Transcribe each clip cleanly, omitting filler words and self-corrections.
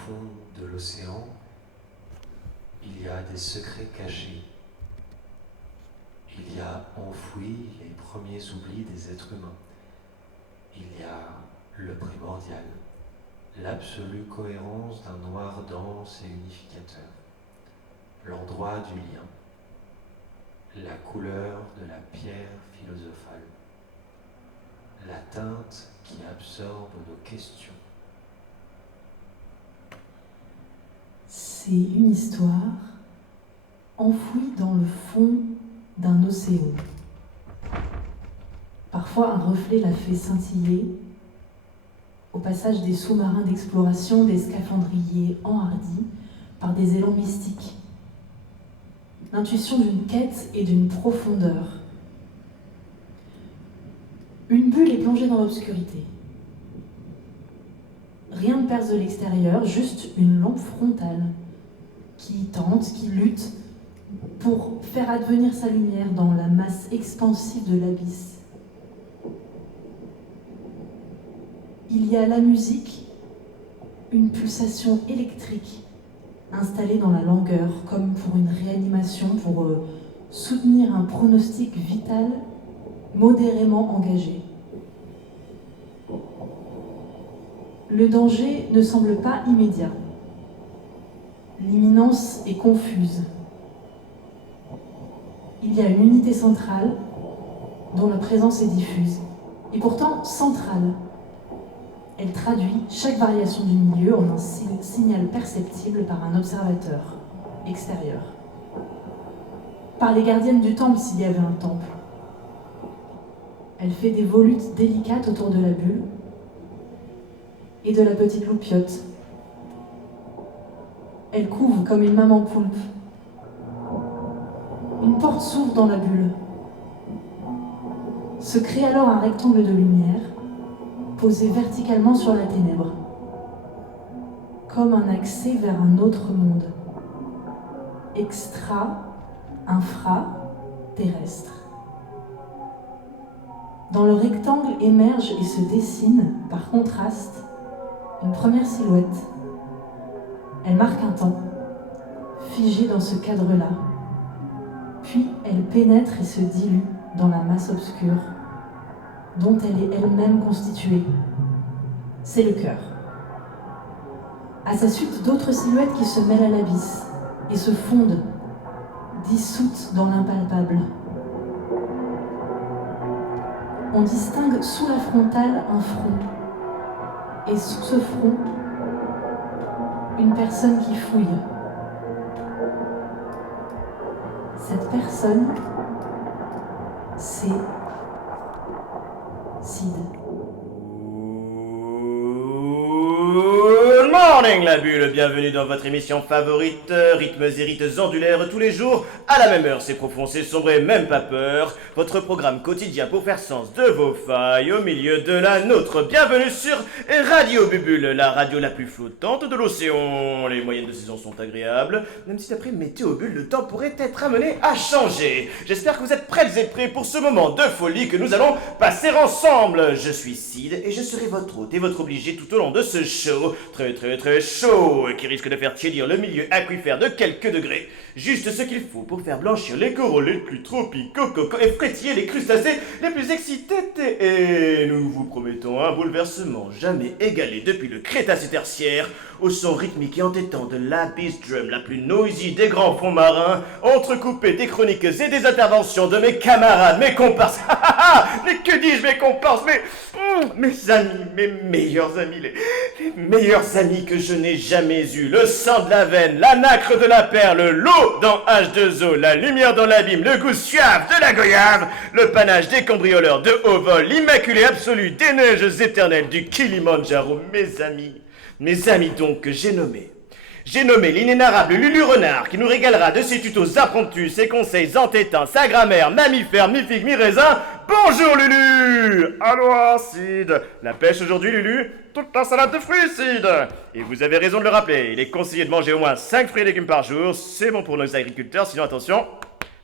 fond de l'océan, il y a des secrets cachés. Il y a enfoui les premiers oublis des êtres humains. Il y a le primordial, l'absolue cohérence d'un noir dense et unificateur, l'endroit du lien, la couleur de la pierre philosophale, la teinte qui absorbe nos questions. C'est une histoire enfouie dans le fond d'un océan. Parfois, un reflet la fait scintiller au passage des sous-marins d'exploration, des scaphandriers enhardis par des élans mystiques. L'intuition d'une quête et d'une profondeur. Une bulle est plongée dans l'obscurité. Rien ne perce de l'extérieur, juste une lampe frontale qui tente, qui lutte pour faire advenir sa lumière dans la masse expansive de l'abysse. Il y a la musique, une pulsation électrique installée dans la langueur, comme pour une réanimation, pour soutenir un pronostic vital modérément engagé. Le danger ne semble pas immédiat. L'imminence est confuse. Il y a une unité centrale dont la présence est diffuse, et pourtant centrale. Elle traduit chaque variation du milieu en un signal perceptible par un observateur extérieur. Par les gardiennes du temple s'il y avait un temple. Elle fait des volutes délicates autour de la bulle et de la petite loupiote. Elle couve comme une maman poulpe. Une porte s'ouvre dans la bulle. Se crée alors un rectangle de lumière posé verticalement sur la ténèbre, comme un accès vers un autre monde, extra-infra-terrestre. Dans le rectangle émerge et se dessine, par contraste, une première silhouette. Elle marque un temps, figée dans ce cadre-là. Puis elle pénètre et se dilue dans la masse obscure, dont elle est elle-même constituée. C'est le cœur. À sa suite, d'autres silhouettes qui se mêlent à l'abysse et se fondent, dissoutes dans l'impalpable. On distingue sous la frontale un front, et sous ce front, une personne qui fouille. Cette personne, c'est Sid. Good morning la bulle, bienvenue dans votre émission favorite, rythmes et rites ondulaires tous les jours, à la même heure, c'est profond, c'est sombre et même pas peur, votre programme quotidien pour faire sens de vos failles au milieu de la nôtre. Bienvenue sur Radio Bubule, la radio la plus flottante de l'océan. Les moyennes de saison sont agréables, même si d'après Météo Bulle, le temps pourrait être amené à changer. J'espère que vous êtes prêtes et prêts pour ce moment de folie que nous allons passer ensemble. Je suis Sid et je serai votre hôte et votre obligé tout au long de ce show, très chaud, qui risque de faire tiédir le milieu aquifère de quelques degrés. Juste ce qu'il faut pour faire blanchir les coraux les plus tropicaux et frétiller les crustacés les plus excités. Et nous vous promettons un bouleversement jamais égalé depuis le Crétacé tertiaire, au son rythmique et entêtant de l'abyss drum la plus noisy des grands fonds marins, entrecoupé des chroniques et des interventions de mes camarades, mes comparses. Mais que dis-je, mes comparses, mes amis, mes meilleurs amis, les meilleurs amis que je n'ai jamais eus. Le sang de la veine, la nacre de la perle, l'eau dans H2O, la lumière dans l'abîme, le goût suave de la goyave, le panache des cambrioleurs de haut vol, l'immaculé absolu des neiges éternelles du Kilimandjaro. Mes amis donc que j'ai nommés. J'ai nommé l'inénarrable Lulu Renard qui nous régalera de ses tutos impromptus, ses conseils entêtants, sa grammaire, mammifère, mi-figue, mi-raisin. Bonjour Lulu. Allô Sid. La pêche aujourd'hui Lulu? Toute la salade de fruits Sid. Et vous avez raison de le rappeler, il est conseillé de manger au moins 5 fruits et légumes par jour, c'est bon pour nos agriculteurs, sinon attention,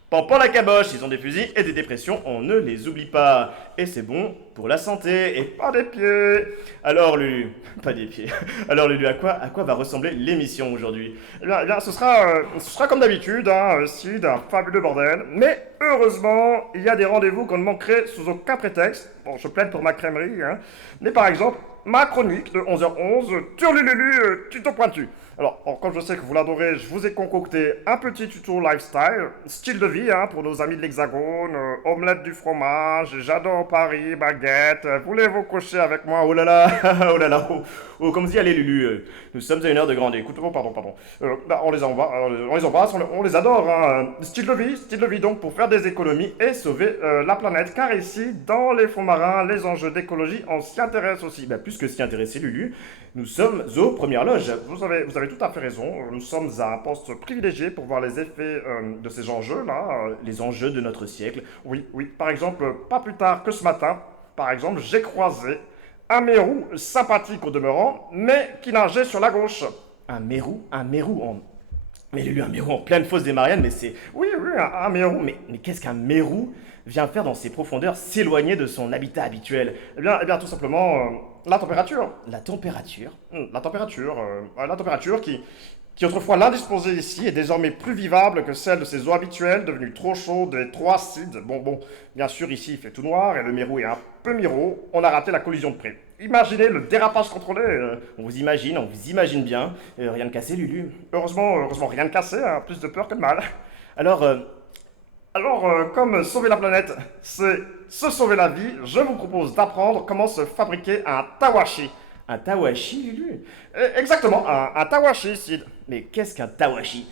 Pampan la caboche, ils ont des fusils et des dépressions, on ne les oublie pas. Et c'est bon pour la santé, et pas des pieds. Alors Lulu, pas des pieds. Alors Lulu, à quoi va ressembler l'émission aujourd'hui? Ce sera comme d'habitude, Sid, un fabuleux bordel. Mais heureusement, il y a des rendez-vous qu'on ne manquerait sous aucun prétexte. Bon, je plaide pour ma crèmerie, Mais par exemple, ma chronique de 11h11, Turlululu, tuto pointu. Alors, comme je sais que vous l'adorez, je vous ai concocté un petit tuto lifestyle, style de vie, pour nos amis de l'Hexagone, omelette du fromage, j'adore Paris, baguette, voulez-vous coucher avec moi? Oh là là, oh là là, comme dit, allez Lulu, nous sommes à une heure de grande écoute. Oh, pardon. On les embrasse, on les adore, Style de vie donc pour faire des économies et sauver la planète, car ici, dans les fonds marins, les enjeux d'écologie, on s'y intéresse aussi. Plus que s'y intéresser, Lulu, nous sommes aux premières loges. Vous avez tout à fait raison. Nous sommes à un poste privilégié pour voir les effets de ces enjeux-là. Les enjeux de notre siècle. Oui. Par exemple, pas plus tard que ce matin, j'ai croisé un mérou sympathique au demeurant, mais qui nageait sur la gauche. Un mérou en... Mais Lulu, un mérou en pleine fosse des Mariannes, mais c'est... Oui, un mérou. Mais qu'est-ce qu'un mérou vient faire dans ces profondeurs s'éloigner de son habitat habituel? Eh bien, tout simplement, la température. La température? La température qui autrefois l'indisposée ici est désormais plus vivable que celle de ses eaux habituelles, devenues trop chaudes et trop acides. Bon, bien sûr, ici il fait tout noir et le mérou est un peu miro, on a raté la collision de près. Imaginez le dérapage contrôlé. On vous imagine bien. Rien de cassé, Lulu. Heureusement, rien de cassé, plus de peur que de mal. Alors, comme sauver la planète, c'est se sauver la vie, je vous propose d'apprendre comment se fabriquer un tawashi. Un tawashi, Lulu? Exactement, un tawashi, Sid. Mais qu'est-ce qu'un tawashi?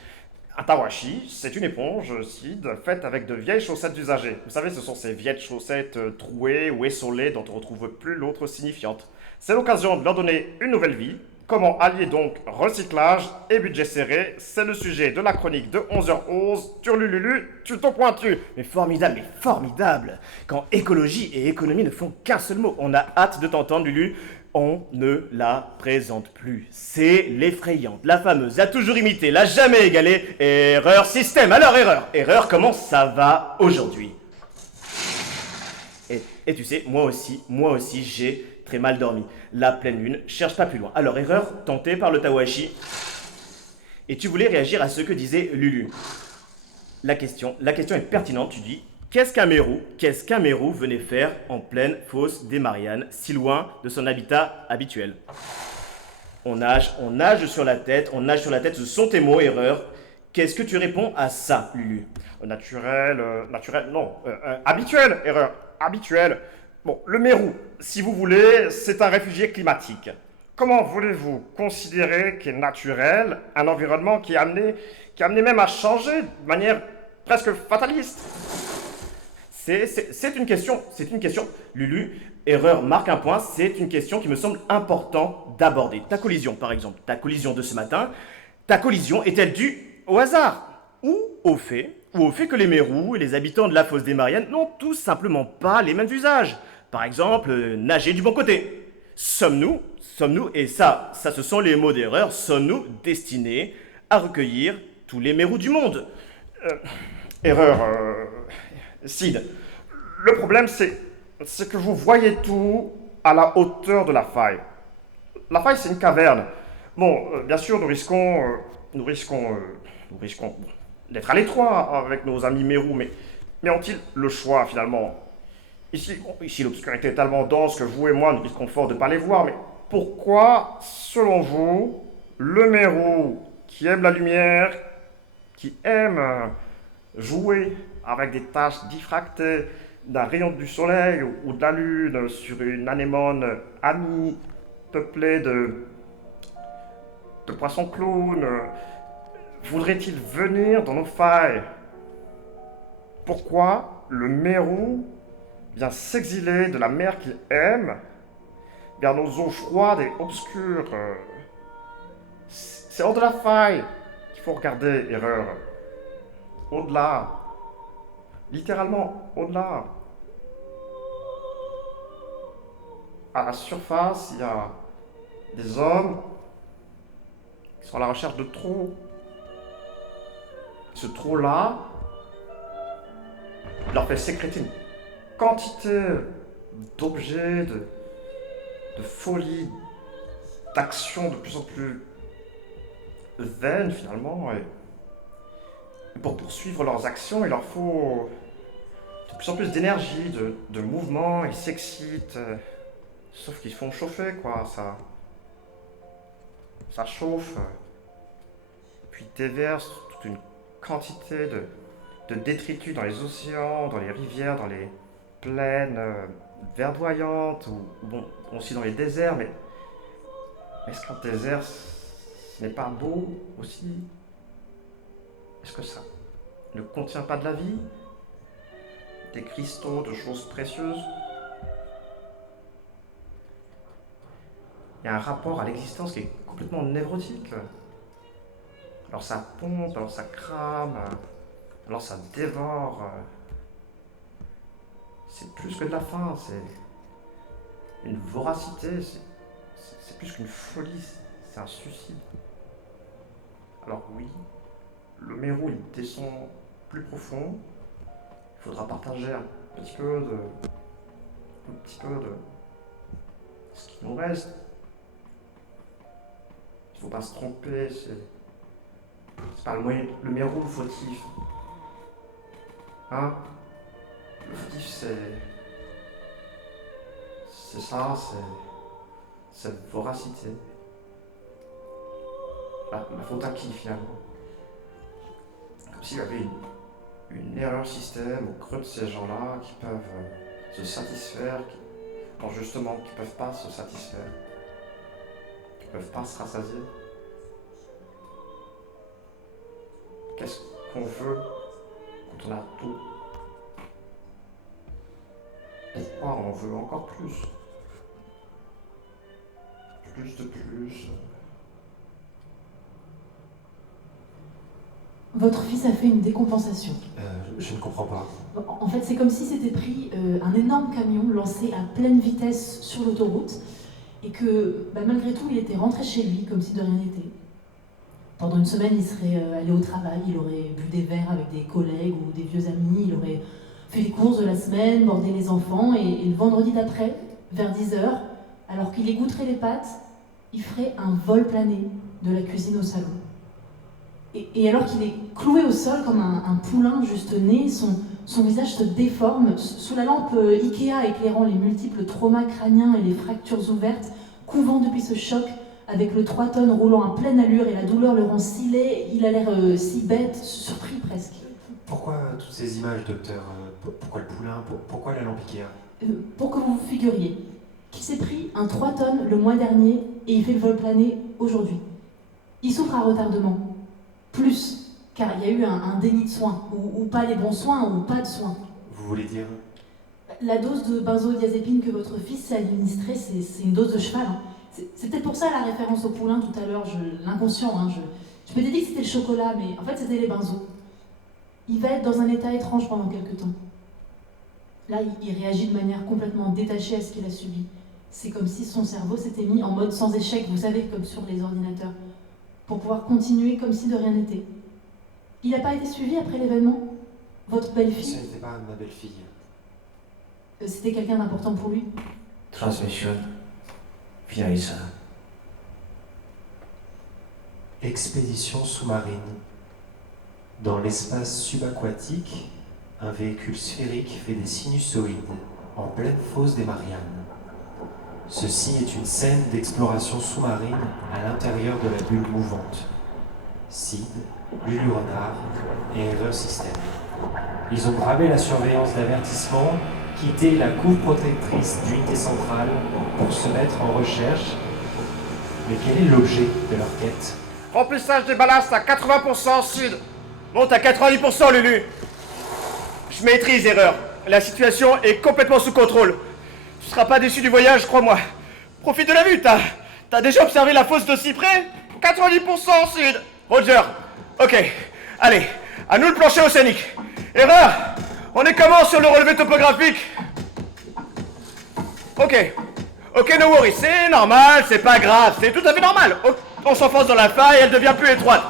Un tawashi, c'est une éponge, Sid, faite avec de vieilles chaussettes usagées. Vous savez, ce sont ces vieilles chaussettes trouées ou essolées dont on ne retrouve plus l'autre signifiante. C'est l'occasion de leur donner une nouvelle vie. Comment allier donc recyclage et budget serré? C'est le sujet de la chronique de 11h11, Turlululu, tuto pointu. Mais formidable. Quand écologie et économie ne font qu'un seul mot, on a hâte de t'entendre, Lulu. On ne la présente plus. C'est l'effrayante, la fameuse, a toujours imité, l'a jamais égalée, Erreur Système. Alors erreur, comment ça va aujourd'hui? Et tu sais, moi aussi, j'ai très mal dormi. La pleine lune, cherche pas plus loin. Alors erreur tentée par le tawashi. Et tu voulais réagir à ce que disait Lulu. La question est pertinente, tu dis... Qu'est-ce qu'un mérou venait faire en pleine fosse des Mariannes, si loin de son habitat habituel? On nage sur la tête, ce sont tes mots, erreur. Qu'est-ce que tu réponds à ça, Lulu? Habituel, erreur, habituel. Bon, le mérou, si vous voulez, c'est un réfugié climatique. Comment voulez-vous considérer qu'est naturel un environnement qui a amené même à changer de manière presque fataliste? C'est une question. Lulu, erreur marque un point, c'est une question qui me semble important d'aborder. Ta collision, par exemple, ta collision de ce matin, est-elle due au hasard? Ou au fait que les mérous et les habitants de la fosse des Mariannes n'ont tout simplement pas les mêmes usages? Par exemple, nager du bon côté. Sommes-nous, et ça ce sont les mots d'erreur, sommes-nous destinés à recueillir tous les mérous du monde? Sid, le problème c'est que vous voyez tout à la hauteur de la faille. La faille c'est une caverne. Bon, bien sûr nous risquons d'être à l'étroit avec nos amis mérous, mais ont-ils le choix finalement? Ici l'obscurité est tellement dense que vous et moi nous risquons fort de ne pas les voir, mais pourquoi, selon vous, le mérou qui aime la lumière, qui aime jouer avec des taches diffractées d'un rayon du soleil ou de la lune sur une anémone amie peuplée de poissons clowns, voudrait-il venir dans nos failles? Pourquoi le mérou vient s'exiler de la mer qu'il aime vers nos eaux froides et obscures? C'est hors de la faille qu'il faut regarder, erreur. Au-delà. Littéralement, au-delà. À la surface, il y a des hommes qui sont à la recherche de trop. Ce trop-là, leur fait sécréter une quantité d'objets, de folie, d'actions de plus en plus vaines finalement. Et pour poursuivre leurs actions, il leur faut de plus en plus d'énergie, de mouvement, ils s'excitent. Sauf qu'ils se font chauffer, quoi. Ça chauffe. Puis ils déversent toute une quantité de détritus dans les océans, dans les rivières, dans les plaines verdoyantes, ou bon, aussi dans les déserts. Mais est-ce qu'un désert, ce n'est pas beau aussi? Est-ce que ça ne contient pas de la vie? Des cristaux, de choses précieuses? Il y a un rapport à l'existence qui est complètement névrotique. Alors ça pompe, alors ça crame, alors ça dévore. C'est plus que de la faim, c'est une voracité, c'est plus qu'une folie, c'est un suicide. Alors oui, le Mérou il descend plus profond. Il faudra partager un petit peu de ce qui nous reste. Il ne faut pas se tromper, c'est pas le Mérou le fautif. Hein? Le fautif c'est ça, c'est cette voracité. La faute à qui finalement? Comme s'il y avait une erreur système au creux de ces gens-là qui peuvent se satisfaire, qui peuvent pas se satisfaire, qui peuvent pas se rassasier. Qu'est-ce qu'on veut quand on a tout? Pourquoi on veut encore plus? Plus de plus. Votre fils a fait une décompensation. Je ne comprends pas. En fait, c'est comme si c'était pris un énorme camion lancé à pleine vitesse sur l'autoroute et que, malgré tout, il était rentré chez lui comme si de rien n'était. Pendant une semaine, il serait allé au travail, il aurait bu des verres avec des collègues ou des vieux amis, il aurait fait les courses de la semaine, bordé les enfants, et le vendredi d'après, vers 10h, alors qu'il égouttrait les pâtes, il ferait un vol plané de la cuisine au salon. Et alors qu'il est cloué au sol comme un poulain juste né, son visage se déforme, sous la lampe Ikea éclairant les multiples traumas crâniens et les fractures ouvertes, couvant depuis ce choc, avec le 3 tonnes roulant à pleine allure et la douleur le rend si laid, il a l'air si bête, surpris presque. Pourquoi toutes ces images, docteur? Pourquoi le poulain? Pourquoi la lampe Ikea? Pour que vous vous figuriez qu'il s'est pris un 3 tonnes le mois dernier et il fait le vol plané aujourd'hui. Il souffre à retardement. Plus, car il y a eu un déni de soins, ou pas les bons soins, ou pas de soins. Vous voulez dire? La dose de benzodiazépine que votre fils s'est administrée, c'est une dose de cheval. Hein. C'est peut-être pour ça la référence au poulain tout à l'heure, l'inconscient. Hein, je m'étais dit que c'était le chocolat, mais en fait c'était les benzos. Il va être dans un état étrange pendant quelques temps. Là, il réagit de manière complètement détachée à ce qu'il a subi. C'est comme si son cerveau s'était mis en mode sans échec, vous savez, comme sur les ordinateurs, pour pouvoir continuer comme si de rien n'était. Il n'a pas été suivi après l'événement? Votre belle-fille? Ce n'était pas ma belle-fille. C'était quelqu'un d'important pour lui? Transmission via ISA. Expédition sous-marine. Dans l'espace subaquatique, un véhicule sphérique fait des sinusoïdes en pleine fosse des Mariannes. Ceci est une scène d'exploration sous-marine à l'intérieur de la bulle mouvante. CID, Lulu Renard et Erreur System. Ils ont bravé la surveillance d'avertissement, quitté la cour protectrice d'unité centrale pour se mettre en recherche. Mais quel est l'objet de leur quête? Remplissage des ballasts à 80% sud. Monte à 90%, Lulu. Je maîtrise, Erreur. La situation est complètement sous contrôle. Tu seras pas déçu du voyage, crois-moi. Profite de la vue, t'as déjà observé la fosse d'aussi près? 90% sud. Roger. Ok. Allez, à nous le plancher océanique. Erreur, on est comment sur le relevé topographique? Ok, no worries, c'est normal, c'est pas grave, c'est tout à fait normal. On s'enfonce dans la faille, elle devient plus étroite.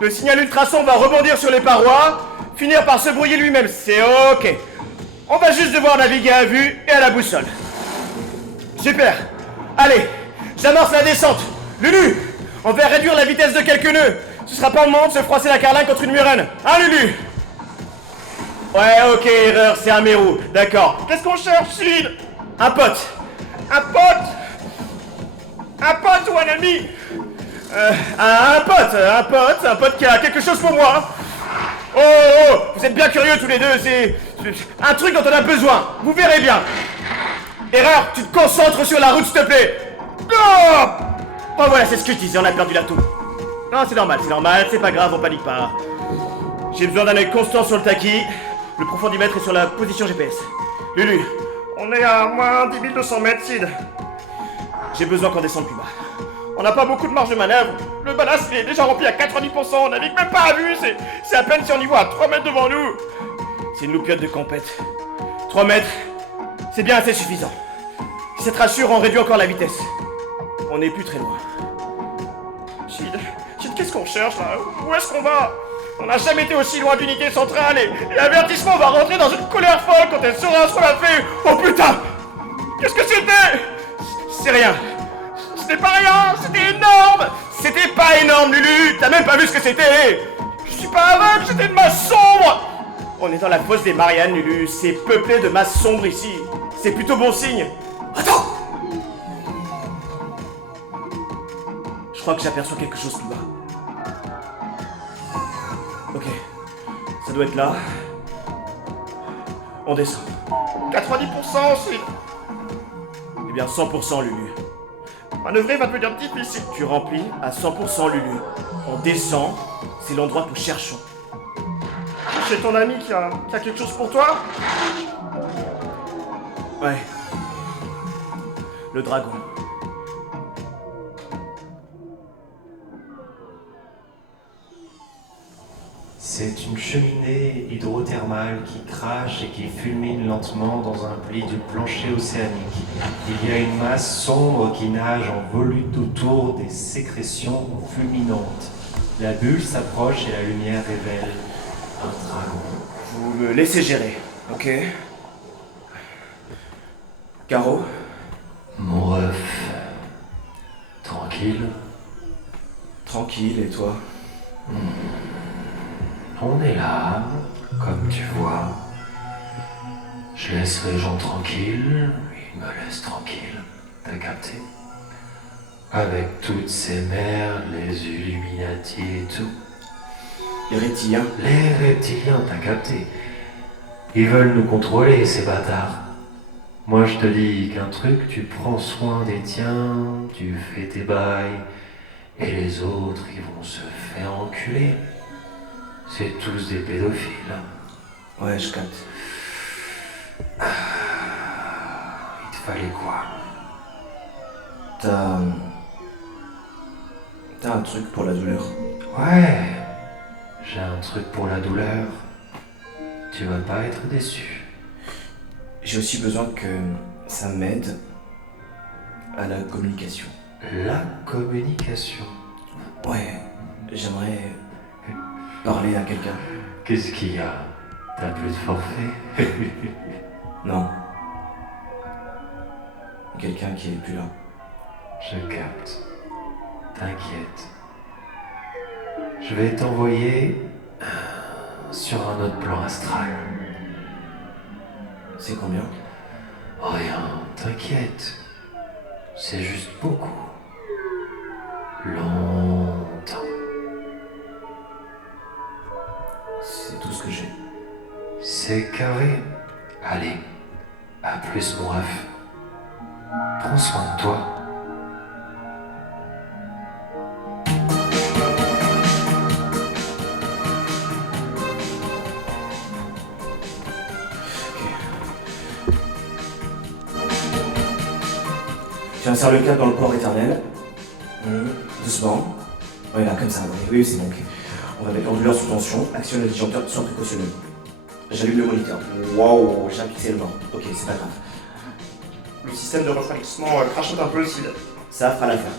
Le signal ultrason va rebondir sur les parois, finir par se brouiller lui-même, c'est ok. On va juste devoir naviguer à vue et à la boussole. Super. Allez, j'amorce la descente. Lulu, on va réduire la vitesse de quelques nœuds. Ce sera pas le moment de se froisser la carlingue contre une murène. Hein, Lulu? Ouais, ok, erreur, c'est un mérou. D'accord. Qu'est-ce qu'on cherche, Sid? Un pote. Un pote? Un pote ou un ami? Un pote qui a quelque chose pour moi. Oh, vous êtes bien curieux tous les deux, c'est un truc dont on a besoin. Vous verrez bien. Erreur, tu te concentres sur la route, s'il te plaît. Oh voilà, c'est ce que je disais, on a perdu la tour. Non, c'est normal, c'est pas grave, on panique pas. J'ai besoin d'un œil constant sur le taquis. Le profondimètre est sur la position GPS. Lulu, On est à moins 10 200 mètres, Sid. j'ai besoin qu'on descende plus bas. On n'a pas beaucoup de marge de manœuvre. Le ballast il est déjà rempli à 90%, on navigue même pas à vue, c'est à peine si on y voit à 3 mètres devant nous. C'est une loupiote de compète. 3 mètres, c'est bien assez suffisant. Si ça te rassure, on réduit encore la vitesse. On n'est plus très loin. Sid, qu'est-ce qu'on cherche là? Où est-ce qu'on va? On n'a jamais été aussi loin d'unité centrale et l'avertissement va rentrer dans une colère folle quand elle saura ce qu'on a fait. Oh putain! Qu'est-ce que c'était? C'est rien. C'était pas rien, c'était énorme! C'était pas énorme, Lulu. T'as même pas vu ce que c'était. Je suis pas aveugle, c'était une masse sombre! On est dans la fosse des Mariannes, Lulu. C'est peuplé de masses sombres ici. C'est plutôt bon signe. Attends! Je crois que j'aperçois quelque chose plus bas. Ok. Ça doit être là. On descend. 90%, Sid. Eh bien, 100%, Lulu. Manœuvrer va devenir difficile. Tu remplis à 100%, Lulu. On descend. C'est l'endroit que nous cherchons. Chez ton ami qui a quelque chose pour toi? Ouais. Le dragon. C'est une cheminée hydrothermale qui crache et qui fulmine lentement dans un pli du plancher océanique. Il y a une masse sombre qui nage en volute autour des sécrétions fulminantes. La bulle s'approche et la lumière révèle un dragon. Vous me laissez gérer, ok? Caro? Mon ref, tranquille. Tranquille, et toi? On est là, comme tu vois. Je laisse les gens tranquilles, ils me laissent tranquille. T'as capté? Avec toutes ces merdes, les Illuminati et tout. Les reptiliens? Les reptiliens, t'as capté? Ils veulent nous contrôler, ces bâtards. Moi je te dis qu'un truc, tu prends soin des tiens, tu fais tes bails, et les autres, ils vont se faire enculer. C'est tous des pédophiles. Ouais, je capte. Il te fallait quoi? T'as un truc pour la douleur? Ouais, j'ai un truc pour la douleur. Tu vas pas être déçu. J'ai aussi besoin que ça m'aide à la communication. La communication. Ouais, j'aimerais parler à quelqu'un. Qu'est-ce qu'il y a? T'as plus de forfait? Non. Quelqu'un qui est plus là. Je capte. T'inquiète. Je vais t'envoyer sur un autre plan astral. C'est combien? Rien, t'inquiète. C'est juste beaucoup. Longtemps. C'est tout ce que j'ai. C'est carré. Allez, à plus mon ref. Prends soin de toi. Tu insères le câble dans le port éternel. Doucement. Ouais, là, comme ça. Oui, c'est bon. Ok. On va mettre l'onduleur sous tension. Actionne le disjoncteur sans précautionneux. J'allume le moniteur. Waouh, j'ai un pixel mort. Ok, c'est pas grave. Le système de refroidissement crachote un peu, Sid. Ça fera l'affaire.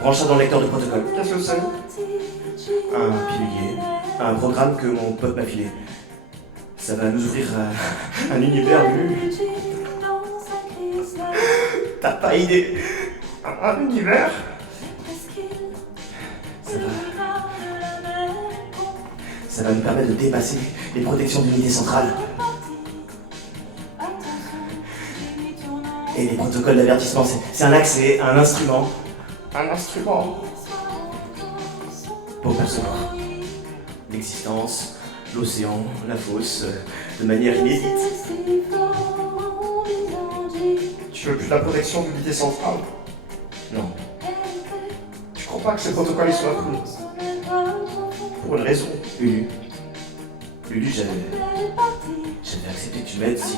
Branche ça dans le lecteur de protocole. Qu'est-ce que c'est? Un pilier. Un programme que mon pote m'a filé. Ça va nous ouvrir un univers, Lulu. T'as pas idée. Un univers? Ça va nous permettre de dépasser les protections d'unité centrale. Et les protocoles d'avertissement, c'est un accès à un instrument. Un instrument? Pour percevoir l'existence, l'océan, la fosse, de manière inédite. Tu veux plus la protection d'unité centrale? Non, Tu crois pas que ces protocoles ils sont cool? Pour une raison. Lulu, j'avais accepté que tu m'aides si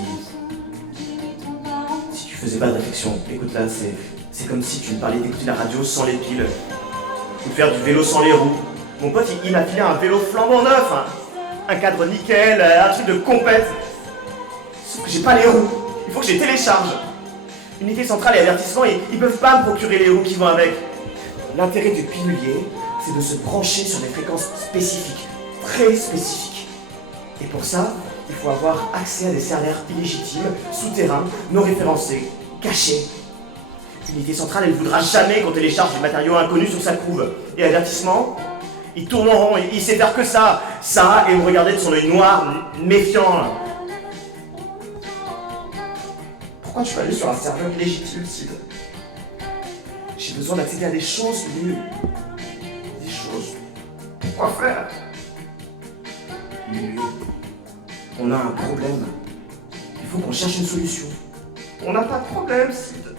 tu faisais pas de réflexion. Écoute là, c'est comme si tu me parlais d'écouter la radio sans les piles, ou de faire du vélo sans les roues. Mon pote, il m'a filé un vélo flambant neuf, un cadre nickel, un truc de compète. Sauf que j'ai pas les roues. Il faut que je les télécharge. Unité centrale et avertissement, ils peuvent pas me procurer les roues qui vont avec. L'intérêt du pilulier, c'est de se brancher sur des fréquences spécifiques, très spécifiques. Et pour ça, il faut avoir accès à des serveurs illégitimes, souterrains, non référencés, cachés. Unité centrale, elle voudra jamais qu'on télécharge du matériau inconnu sur sa couve. Et avertissement, il tourne en rond, il sait faire que ça, et me regarder de son œil noir, méfiant. Pourquoi tu vas aller sur un serveur illégitime, Sid? J'ai besoin d'accéder à des choses, Lulu. Des choses. Pourquoi faire? Lulu, on a un problème. Il faut qu'on cherche une solution. On n'a pas de problème, Sid.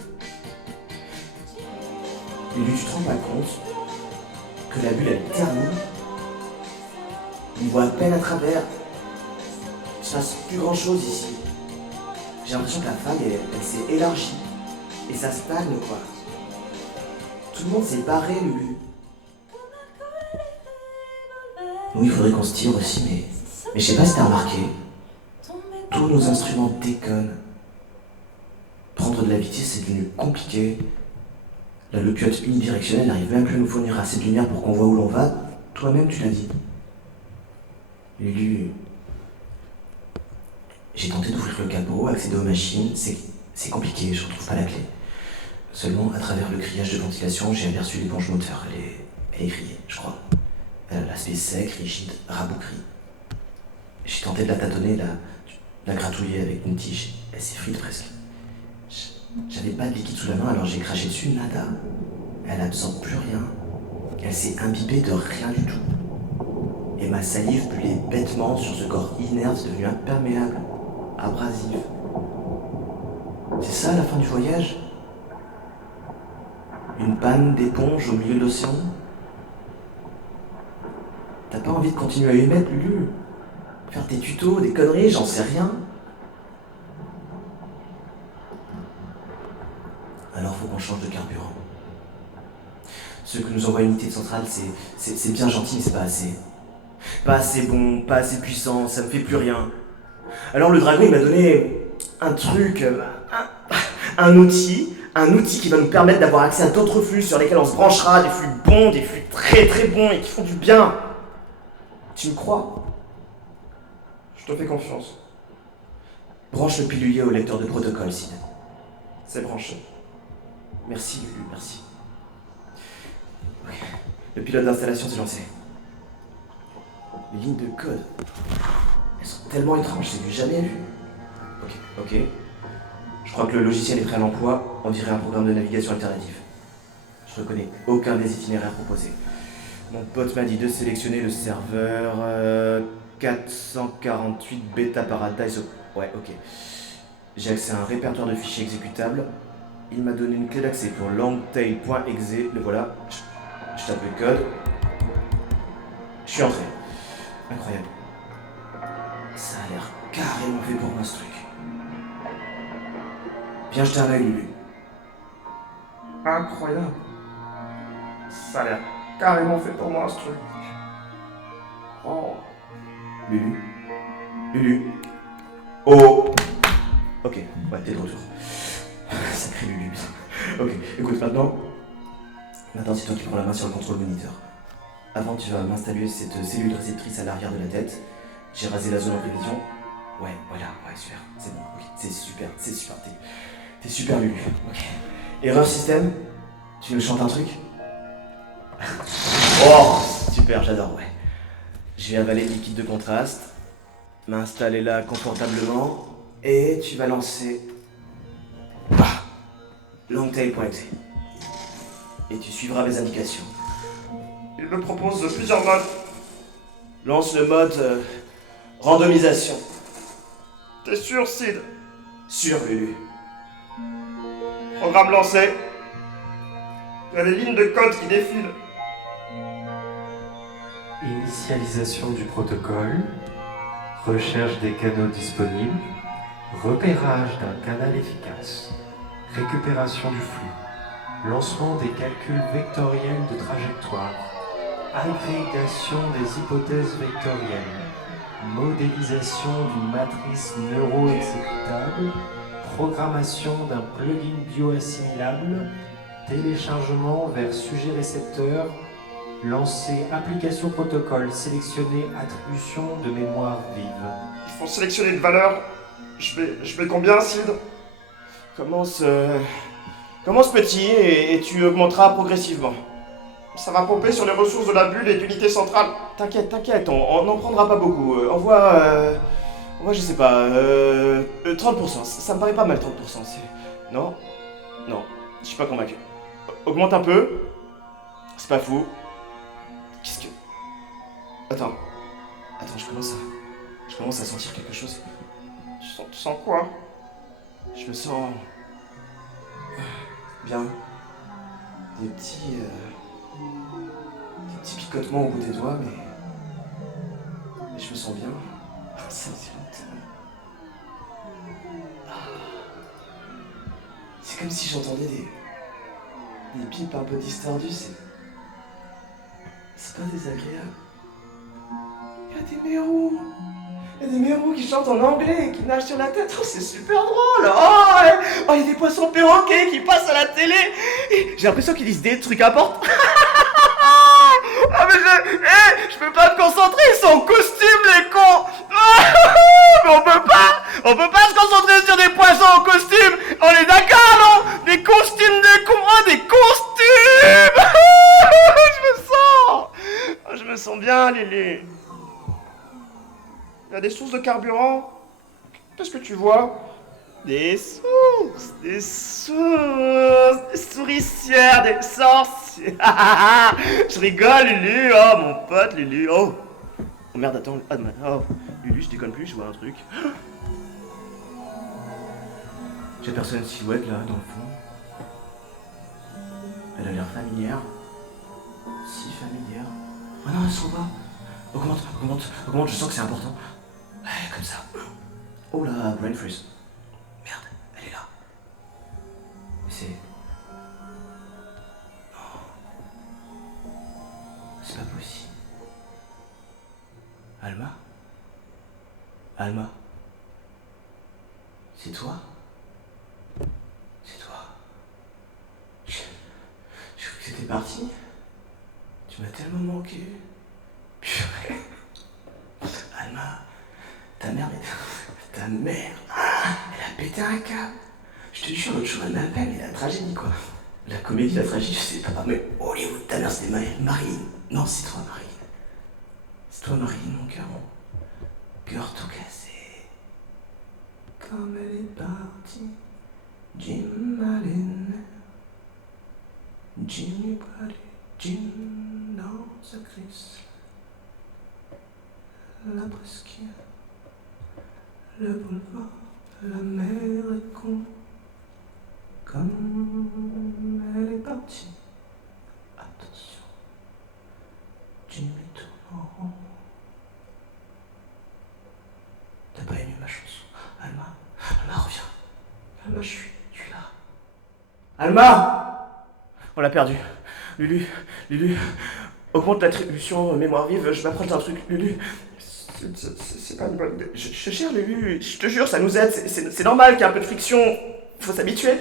Lulu, tu te rends pas compte que la bulle, elle termine. On voit à peine à travers. Il se passe plus grand chose ici. J'ai l'impression que la faille, elle s'est élargie. Et ça stagne, quoi. Tout le monde s'est barré, Lulu. Oui, il faudrait qu'on se tire aussi, mais je sais pas si t'as remarqué. Tous nos instruments déconnent. Prendre de la vitesse, c'est devenu compliqué. Là, le pilote unidirectionnel n'arrive même plus à nous fournir assez de lumière pour qu'on voit où l'on va. Toi-même, tu l'as dit. Lulu, j'ai tenté d'ouvrir le capot, accéder aux machines. C'est compliqué, je retrouve pas la clé. Seulement, à travers le grillage de ventilation, j'ai aperçu l'éponge moteur. Elle est grillée, je crois. Elle a l'aspect sec, rigide, rabougri. J'ai tenté de la tâtonner, la gratouiller avec une tige. Elle s'effrite presque. J'avais pas de liquide sous la main, alors j'ai craché dessus, nada. Elle absorbe plus rien. Elle s'est imbibée de rien du tout. Et ma salive bullait bêtement sur ce corps inerte devenu imperméable, abrasif. C'est ça la fin du voyage? Une panne d'éponge au milieu de l'océan? T'as pas envie de continuer à émettre, Lulu? Faire des tutos, des conneries, j'en sais rien. Alors faut qu'on change de carburant. Ce que nous envoie l'unité centrale, c'est bien gentil, mais c'est pas assez. Pas assez bon, pas assez puissant, ça me fait plus rien. Alors le dragon, il m'a donné un truc, un outil qui va nous permettre d'avoir accès à d'autres flux sur lesquels on se branchera, des flux bons, des flux très très bons et qui font du bien. Tu me crois? Je te fais confiance. Branche le pilulier au lecteur de protocole, Sid. C'est branché. Merci, Lulu, merci. Ok. Le pilote d'installation s'est lancé. Les lignes de code, elles sont tellement étranges, c'est du jamais vu. Ok. Je crois que le logiciel est prêt à l'emploi, on dirait un programme de navigation alternatif. Je reconnais aucun des itinéraires proposés. Mon pote m'a dit de sélectionner le serveur 448 Beta Paradise. Ouais, ok. J'ai accès à un répertoire de fichiers exécutables. Il m'a donné une clé d'accès pour longtail.exe. Le voilà. Je tape le code. Je suis entré. Incroyable. Ça a l'air carrément fait pour moi ce truc. Viens jeter un œil, Lulu. Incroyable. Ça a l'air carrément fait pour moi ce truc. Oh. Lulu. Oh. Ok, ouais, t'es de retour. Sacré Lulu. Ok, écoute, maintenant, c'est toi qui prends la main sur le contrôle moniteur. Avant, tu vas m'installer cette cellule réceptrice à l'arrière de la tête. J'ai rasé la zone en prévision. Ouais, voilà, ouais, super. C'est bon, ok. C'est super. T'es super, Lulu. Ok. Erreur système. Tu nous chantes un truc? Oh, super, j'adore, ouais. Je vais avaler le liquide de contraste, m'installer là confortablement, et tu vas lancer longtail.exe. Et tu suivras mes indications. Il me propose plusieurs modes. Lance le mode randomisation. T'es sûr, Sid? Sur Lulu. Programme lancé. Il y a des lignes de code qui défilent. Initialisation du protocole, recherche des canaux disponibles, repérage d'un canal efficace, récupération du flux, lancement des calculs vectoriels de trajectoire, agrégation des hypothèses vectorielles, modélisation d'une matrice neuro-exécutable, programmation d'un plugin bioassimilable, téléchargement vers sujet-récepteur, lancer application protocole, sélectionner attribution de mémoire vive. Il faut sélectionner une valeur. Je mets combien, Sid? Commence petit et tu augmenteras progressivement. Ça va pomper sur les ressources de la bulle et d'unité centrale. T'inquiète, on n'en prendra pas beaucoup. Envoie, je sais pas, 30%. Ça me paraît pas mal, 30%. Non, je suis pas convaincu. Augmente un peu. C'est pas fou. Qu'est-ce que... Attends, je commence à sentir quelque chose. Tu sens quoi? Je me sens... Bien. Des petits picotements au bout des doigts, mais je me sens bien. Ça faisait longtemps. C'est comme si j'entendais des pipes un peu distordues, c'est pas désagréable. Il y a des mérous qui chantent en anglais et qui nagent sur la tête. Oh, c'est super drôle. Oh, il y a des poissons perroquets qui passent à la télé. J'ai l'impression qu'ils disent des trucs importants. Ah, mais je peux pas me concentrer, ils sont en costume, les cons. Mais on peut pas se concentrer sur des poissons en costume. On est d'accord, non? Des costumes de cons, des costumes. Je me sens bien, Lily. Il y a des sources de carburant. Qu'est-ce que tu vois? Des souricières, des sorcières. Je rigole, Lulu. Oh, mon pote, Lulu. Oh merde, attends. Oh, Lulu, je déconne plus, je vois un truc. J'aperçois une silhouette là, dans le fond. Elle a l'air familière. Si familière. Oh non, elle s'en va. Augmente, je sens que c'est important. Ouais, comme ça. Oh là, brain freeze. Merde, elle est là. Mais c'est... Non. C'est pas possible. Alma? C'est toi? Je crois que c'était parti. Tu m'as tellement manqué. Purée. Alma, ta mère, elle a pété un câble. Je te jure, l'autre jour, elle m'appelle, mais la tragédie, quoi. La comédie, la tragédie, je sais pas, mais Hollywood, ta mère, c'était Marilyn. Non, c'est toi, Marilyn. C'est toi, Marilyn, mon cœur. Cœur tout cassé. Comme elle est partie, Jim Malin. Jimmy Brady, Jim dans sa crise. La presqu'île, le boulevard, la mer est con. Comme elle est partie. Attention, Jimmy tourne en rond. T'as pas aimé ma chanson? Alma, reviens. Alma, je suis là. Alma! On l'a perdu. Lulu, augmente l'attribution mémoire vive, je m'approche d'un truc. Lulu, C'est pas une bonne idée. je cherche Lulu, je te jure, ça nous aide, c'est normal qu'il y ait un peu de friction, faut s'habituer.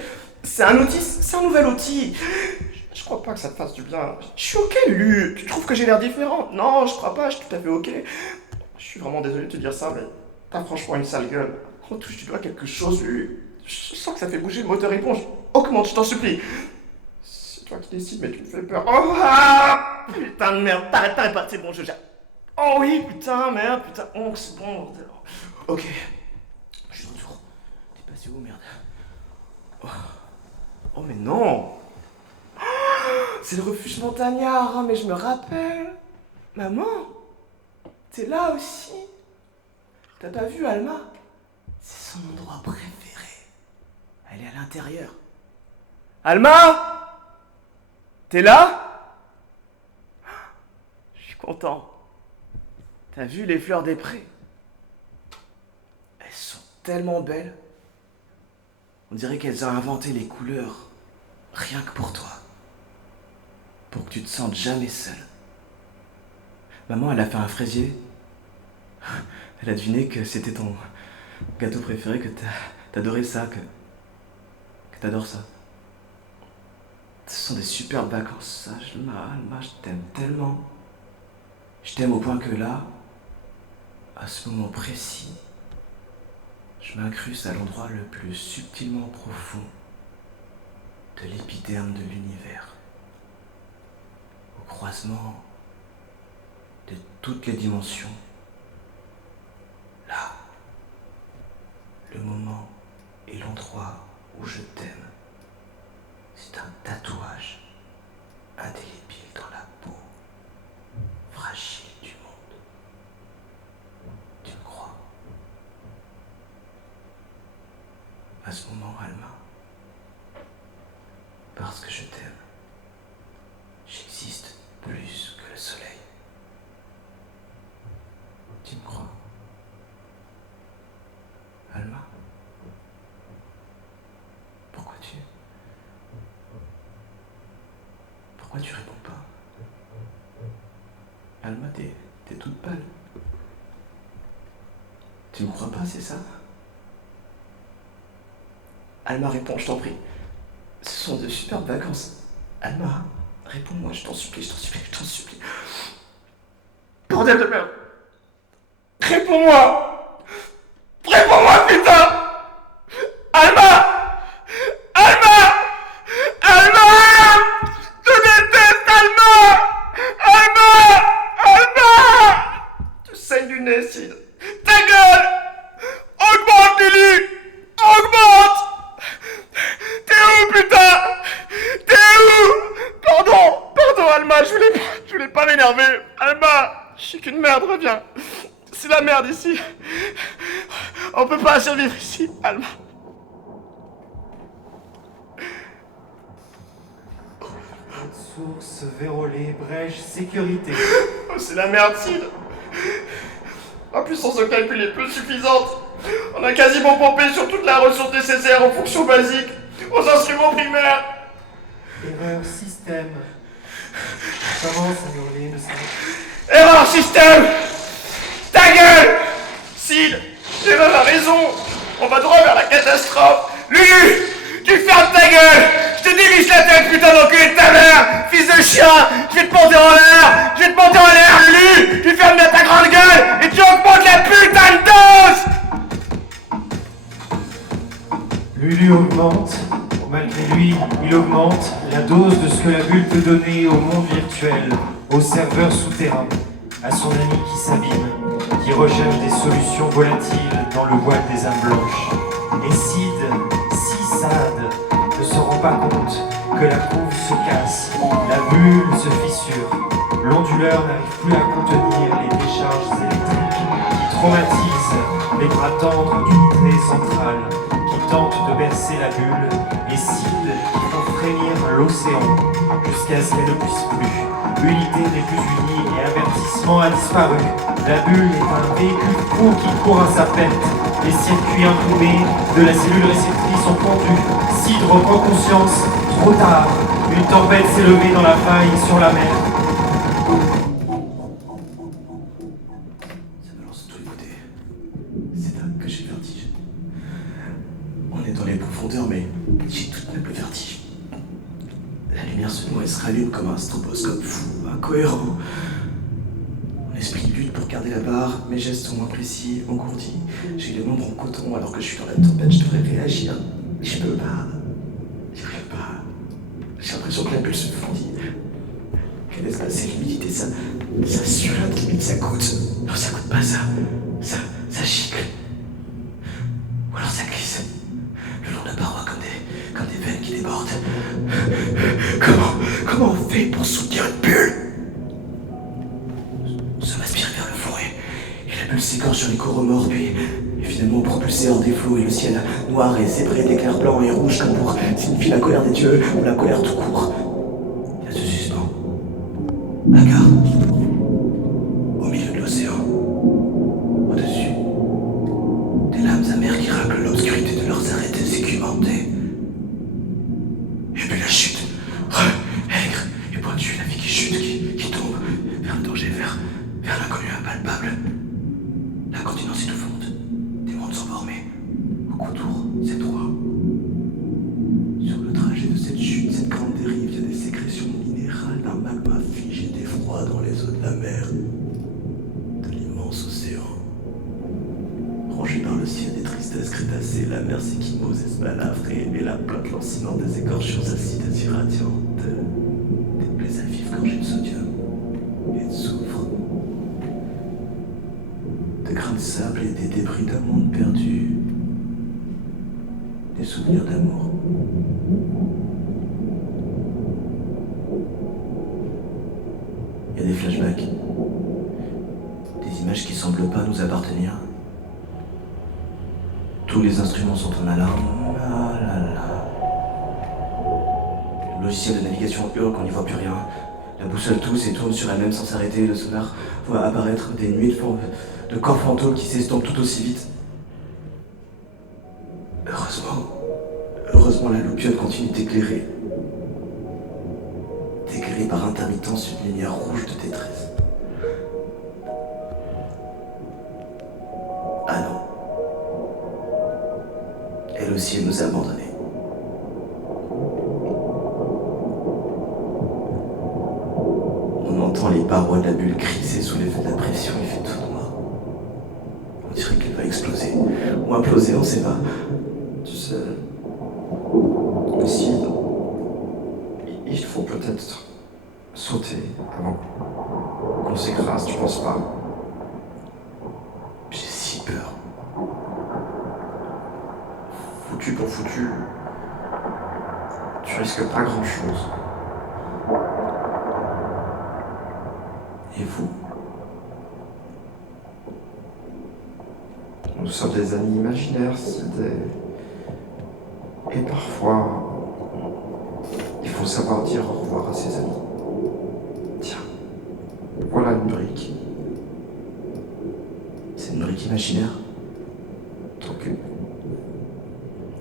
C'est un outil, c'est un nouvel outil. Je crois pas que ça te fasse du bien. Je suis ok, Lulu, tu trouves que j'ai l'air différent? Non, je crois pas, je suis tout à fait ok. Je suis vraiment désolé de te dire ça, mais T'as franchement une sale gueule. On touche du doigt quelque chose, je sens que ça fait bouger le moteur éponge. Augmente, je t'en supplie. C'est toi qui décides, mais tu me fais peur. Oh, ah, putain de merde, t'arrêtes pas, c'est bon, je gère. Oh oui, putain, merde, putain, oh, c'est bon, bordel. Ok, je suis de retour. T'es passé où, merde? Oh, mais non. C'est le refuge montagnard, hein, mais je me rappelle. Maman, t'es là aussi. T'as pas vu Alma? C'est son endroit préféré. Elle est à l'intérieur. Alma? T'es là? Je suis content. T'as vu les fleurs des prés? Elles sont tellement belles. On dirait qu'elles ont inventé les couleurs rien que pour toi. Pour que tu te sentes jamais seule. Maman, elle a fait un fraisier. Elle a deviné que c'était ton gâteau préféré, que t'adorais ça, que t'adores ça. Ce sont des superbes vacances, ça. Alma, je t'aime tellement. Je t'aime au point que là, à ce moment précis, je m'incruste à l'endroit le plus subtilement profond de l'épiderme de l'univers. Au croisement de toutes les dimensions. Là, le moment et l'endroit où je t'aime, c'est un tatouage indélébile dans la peau fragile du monde. Tu me crois? À ce moment, Alma, parce que je t'aime, j'existe plus que le soleil. Tu me crois? Alma? Pourquoi tu réponds pas? Alma, t'es toute pâle. Tu me crois pas, c'est ça? Alma, réponds, je t'en prie. Ce sont de superbes vacances. Alma, réponds-moi, je t'en supplie, je t'en supplie, je t'en supplie. Bordel de merde! Réponds-moi! Réponds-moi, putain! Alma! Alma! Alma! Je déteste Alma! Alma! Alma! Tu saignes du nez, Sid. Ta gueule! Augmente, Lulu! Augmente! T'es où, putain? T'es où? Pardon, Alma, je voulais pas m'énerver. Alma, je suis qu'une merde, reviens. C'est la merde ici. On peut pas survivre ici, Alma. Source, vérolée, brèche, sécurité. Oh, c'est la merde, Sid. La puissance de calcul est peu suffisante. On a quasiment pompé sur toute la ressource nécessaire aux fonctions basiques, aux instruments primaires. Erreur système. Commence à hurler, ne savez. Erreur système. Ta gueule, Sid. L'erreur a raison. On va droit vers la catastrophe. Lulu, tu fermes ta gueule. Je te dévisse la tête, putain d'enculé de ta mère. Fils de chien, je vais te monter en l'air. Lulu. Tu fermes bien ta grande gueule et tu augmentes la putain de dose. Lulu augmente. Malgré lui, il augmente la dose de ce que la bulle peut donner au monde virtuel, aux serveurs souterrains, à son ami qui s'abîme, qui recherche des solutions volatiles dans le voile des âmes blanches. Et Sid, si sad, ne se rend pas compte que la couve se casse, la bulle se fissure, l'onduleur n'arrive plus à contenir les décharges électriques qui traumatisent les bras tendres d'unité centrale, qui tentent de bercer la bulle, et Sid qui font frémir l'océan jusqu'à ce qu'elle ne puisse plus. Unité n'est plus unie et avertissement a disparu. La bulle est un véhicule fou qui court à sa perte. Les circuits imprimés de la cellule réceptrice sont pendus. Sid reprend conscience. Trop tard. Une tempête s'est levée dans la faille sur la mer. Ça balance de tous les côtés. C'est là que j'ai le vertige. On est dans les profondeurs, mais j'ai tout de même le vertige. La lumière se noie et se rallume comme un stroboscope fou, incohérent. Mon esprit lutte pour Regardez la barre, mes gestes sont moins précis, engourdis. J'ai les membres en coton alors que je suis dans la tempête, je devrais réagir. Je peux pas. J'y arrive pas. J'ai l'impression que la bulle se fondit. Quelle est c'est l'humidité, ça suinte, limite ça coûte. Non, ça coûte pas ça. Ça gicle. Ou alors ça glisse. Le long de la paroi comme des veines qui débordent. Comment on fait pour soutenir une bulle? Nous sommes aspirés vers le fond et la bulle s'écorche sur les coraux puis finalement propulsée hors des flots et le ciel noir et zébré d'éclairs blancs et rouges comme pour signifier la colère des dieux ou la colère tout court. Elle se suspend. Hagarde. Au milieu de l'océan. Au-dessus. Des lames amères qui raclent l'obscurité de leurs arêtes écumentées. Et puis la chute. Aigre et pointue, la vie qui chute, qui tombe vers le danger, vers l'inconnu impalpable. La continence étouffante, des mondes embormés, au contour, c'est droit. Sur le trajet de cette chute, cette grande dérive, il y a des sécrétions minérales d'un magma figé d'effroi dans les eaux de la mer, de l'immense océan. Rangé par le ciel des tristesses crétacées, la mer s'échymose et se balafre et la plaque lancinante des écorchures acides irradiantes, des plaies à vif gorgées de sodium et de soufre, de grains de sable et des débris d'un monde perdu, des souvenirs d'amour. Il y a des flashbacks, des images qui semblent pas nous appartenir. Tous les instruments sont en alarme. Ah là là. Le logiciel de navigation hurle qu'on n'y voit plus rien. La boussole tousse et tourne sur elle-même sans s'arrêter. Le sonar voit apparaître des nuées de corps fantômes qui s'estompent tout aussi vite. Heureusement, la loupiote continue d'éclairer. D'éclairer par intermittence une lumière rouge de détresse. Ah non. Elle aussi, elle nous a abandonnés. On entend les parois de la bulle crisser sous l'effet de la pression, il fait tout noir. On dirait qu'elle va exploser, ou imploser, on sait pas. Tu sais, aussi, il faut peut-être sauter avant qu'on s'écrase, tu penses pas? J'ai si peur. Foutu pour foutu, tu risques pas grand-chose. Et vous? Nous sommes des amis imaginaires, Et parfois, il faut savoir dire au revoir à ses amis. Tiens, voilà une brique. C'est une brique imaginaire? T'occupe.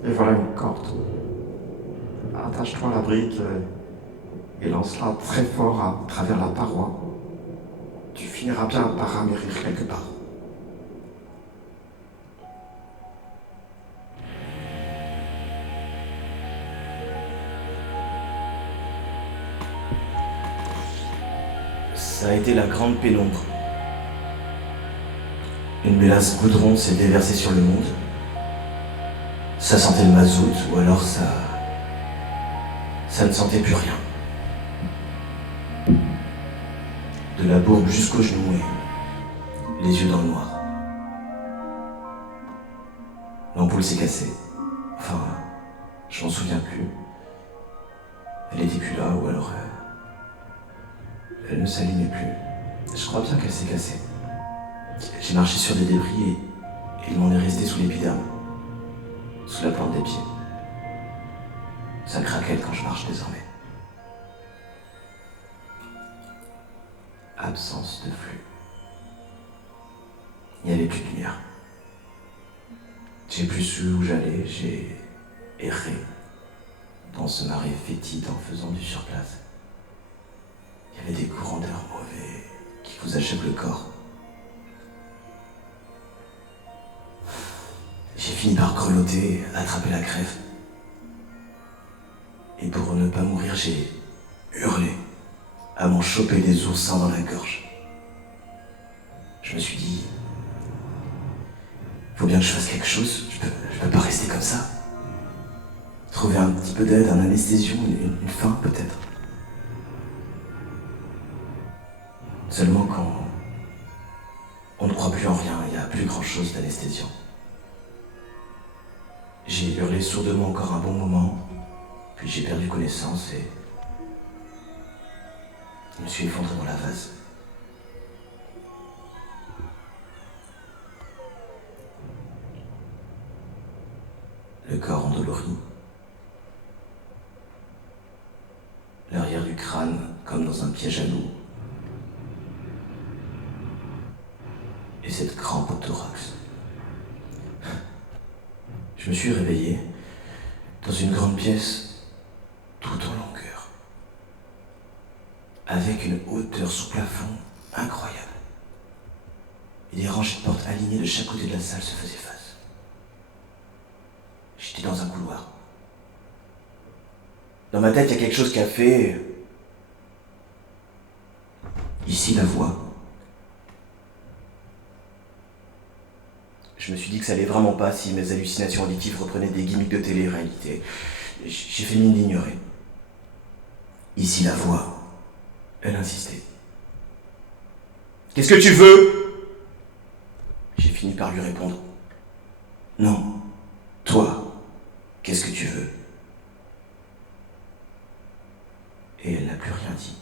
Et voilà une corde. Attache-toi à la brique et lance-la très fort à travers la paroi. Tu finiras bien par amérir quelque part. Ça a été la grande pénombre. Une mélasse goudron s'est déversée sur le monde. Ça sentait le mazout, ou alors ça ne sentait plus rien. De la bourbe jusqu'au genou et les yeux dans le noir. L'ampoule s'est cassée. Enfin, je m'en souviens plus. Elle était plus là, ou alors elle ne s'allumait plus. Je crois bien qu'elle s'est cassée. J'ai marché sur des débris et il m'en est resté sous l'épiderme. Sous la plante des pieds. Ça craquelle quand je marche désormais. Absence de flux. Il n'y avait plus de lumière. J'ai plus su où j'allais, j'ai erré dans ce marais fétide en faisant du surplace. Il y avait des courants d'air mauvais qui vous achèvent le corps. J'ai fini par grelotter, attraper la crève. Et pour ne pas mourir, j'ai hurlé à m'en choper des oursins dans la gorge. je me suis dit, faut bien que je fasse quelque chose, je peux pas rester comme ça. Trouver un petit peu d'aide, un anesthésion, une fin peut-être. Seulement quand on ne croit plus en rien, il n'y a plus grand-chose d'anesthésiant. J'ai hurlé sourdement encore un bon moment, puis j'ai perdu connaissance et je me suis effondré dans la vase. Le corps endolori, l'arrière du crâne comme dans un piège à loup, et cette crampe au thorax. Je me suis réveillé dans une grande pièce tout en longueur, avec une hauteur sous plafond incroyable. Et des rangées de portes alignées de chaque côté de la salle se faisaient face. J'étais dans un couloir. Dans ma tête, il y a quelque chose qui a fait... Ici, la voix. Je me suis dit que ça allait vraiment pas si mes hallucinations auditives reprenaient des gimmicks de télé-réalité. J'ai fait mine d'ignorer. Ici, la voix. Elle insistait. Qu'est-ce que tu veux? J'ai fini par lui répondre. Non, toi, qu'est-ce que tu veux? Et elle n'a plus rien dit.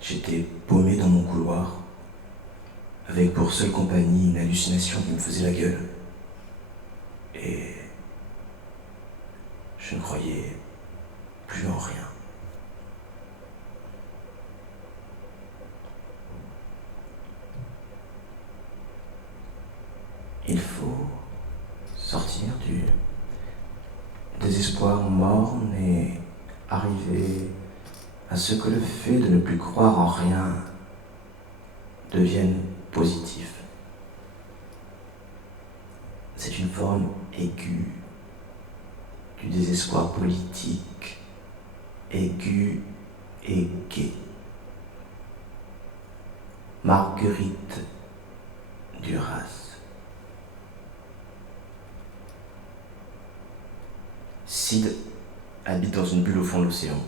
J'étais paumé dans mon couloir, avec pour seule compagnie une hallucination qui me faisait la gueule. Et je ne croyais plus en rien. Il faut sortir du désespoir morne et arriver à ce que le fait de ne plus croire en rien devienne positif. C'est une forme aiguë du désespoir politique, aigu et gai. Marguerite Duras. Sid habite dans une bulle au fond de l'océan,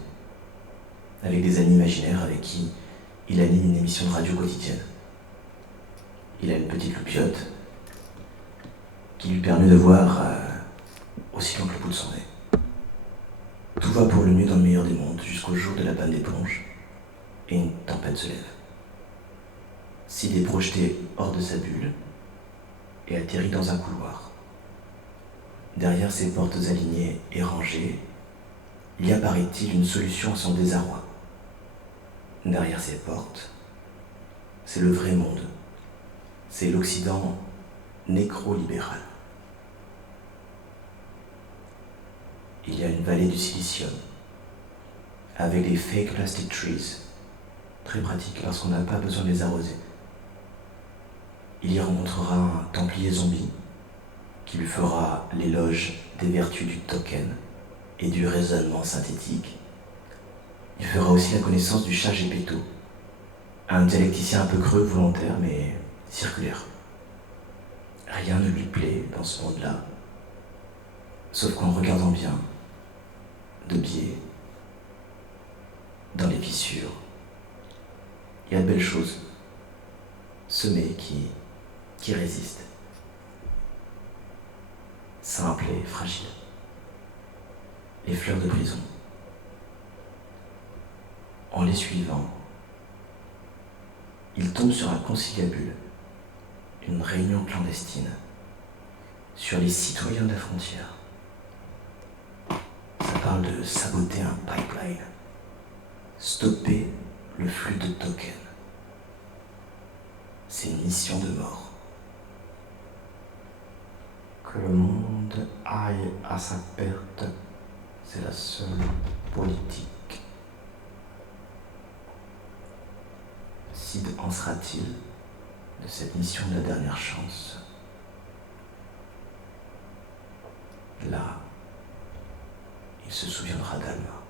avec des amis imaginaires avec qui il anime une émission de radio quotidienne. Il a une petite loupiote qui lui permet de voir aussi loin que le bout de son nez. Tout va pour le mieux dans le meilleur des mondes jusqu'au jour de la panne d'éponge et une tempête se lève. Sid est projeté hors de sa bulle et atterrit dans un couloir. Derrière ses portes alignées et rangées, il y a, paraît-il, une solution à son désarroi. Derrière ces portes, c'est le vrai monde. C'est l'Occident nécro-libéral. Il y a une vallée du silicium, avec des fake plastic trees, très pratiques lorsqu'on n'a pas besoin de les arroser. Il y rencontrera un templier zombie qui lui fera l'éloge des vertus du token et du raisonnement synthétique. Il fera aussi la connaissance du chat Gepetto, un dialecticien un peu creux, volontaire, mais circulaire. Rien ne lui plaît dans ce monde-là, sauf qu'en regardant bien, de biais, dans les fissures, il y a de belles choses, semées qui résistent. Simples et fragiles. Les fleurs de prison. En les suivant, il tombe sur un conciliabule, une réunion clandestine, sur les citoyens de la frontière. Ça parle de saboter un pipeline, stopper le flux de tokens. C'est une mission de mort. Que le monde aille à sa perte, c'est la seule politique. Sid en sera-t-il de cette mission de la dernière chance? Là, il se souviendra d'Alma.